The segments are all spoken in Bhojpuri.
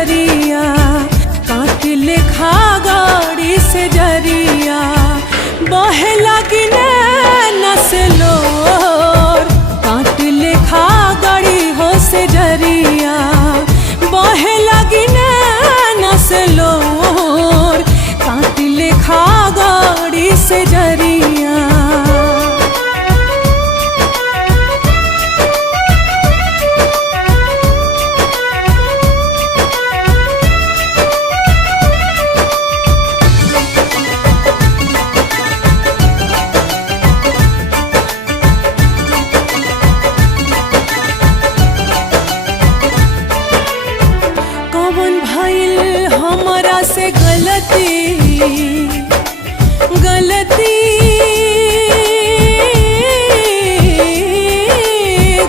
जरिया, काट लेखा गाड़ी से जरिया, बहे लगी नैना से लोर, काट लेखा गाड़ी हो से जरिया, बहे लगी नैना से लोर, काट लेखा गाड़ी से जरिया। हमरा से गलती गलती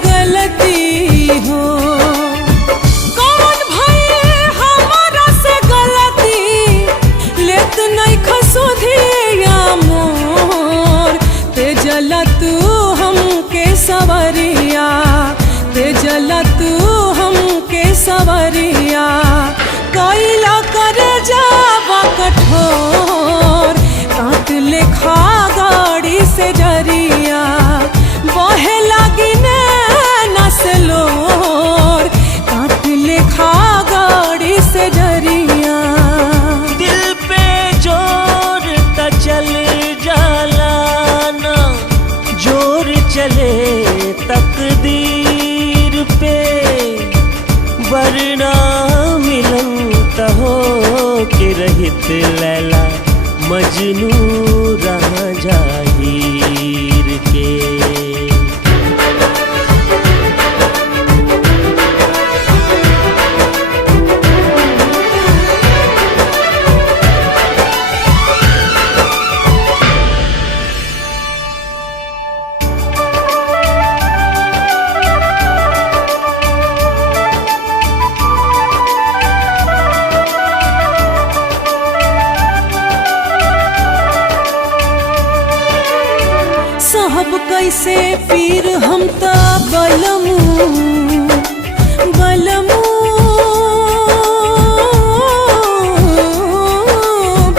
गलती हो, कौन भइल हमरा से गलती, लेत नहीं खसुधिया मोर, ते जला तू हमके सवरिया, ते जला तू हमके सवरिया, कैला करे जावा कठोर, काट लेखा गाड़ी से जरिया, बहे लगी नैना से लोर, काट लेखा गाड़ी से जरिया। दिल पे जोर त चल जाला ना, जोर चले तकदीर पे, वरना मिलन हो के रहित लैला मजनू रहा जाहिर के। साहब कैसे पीर हम ता बलमू बलमू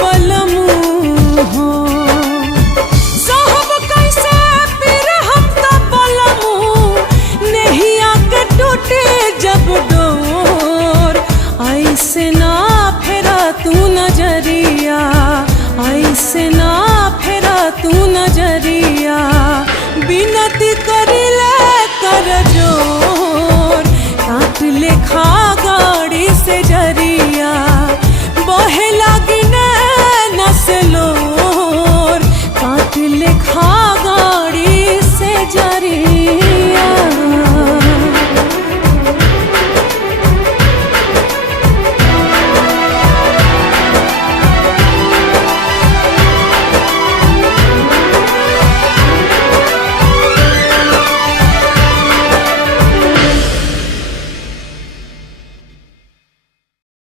बलमू हो, साहब कैसे पीर हम ता बलमू, नहीं आके टूटे जब डोर, ऐसे ना फेरा तू नजरिया, ऐसे ना फेरा तू नजरिया, बिनती करिले कर जोर, काट लेखा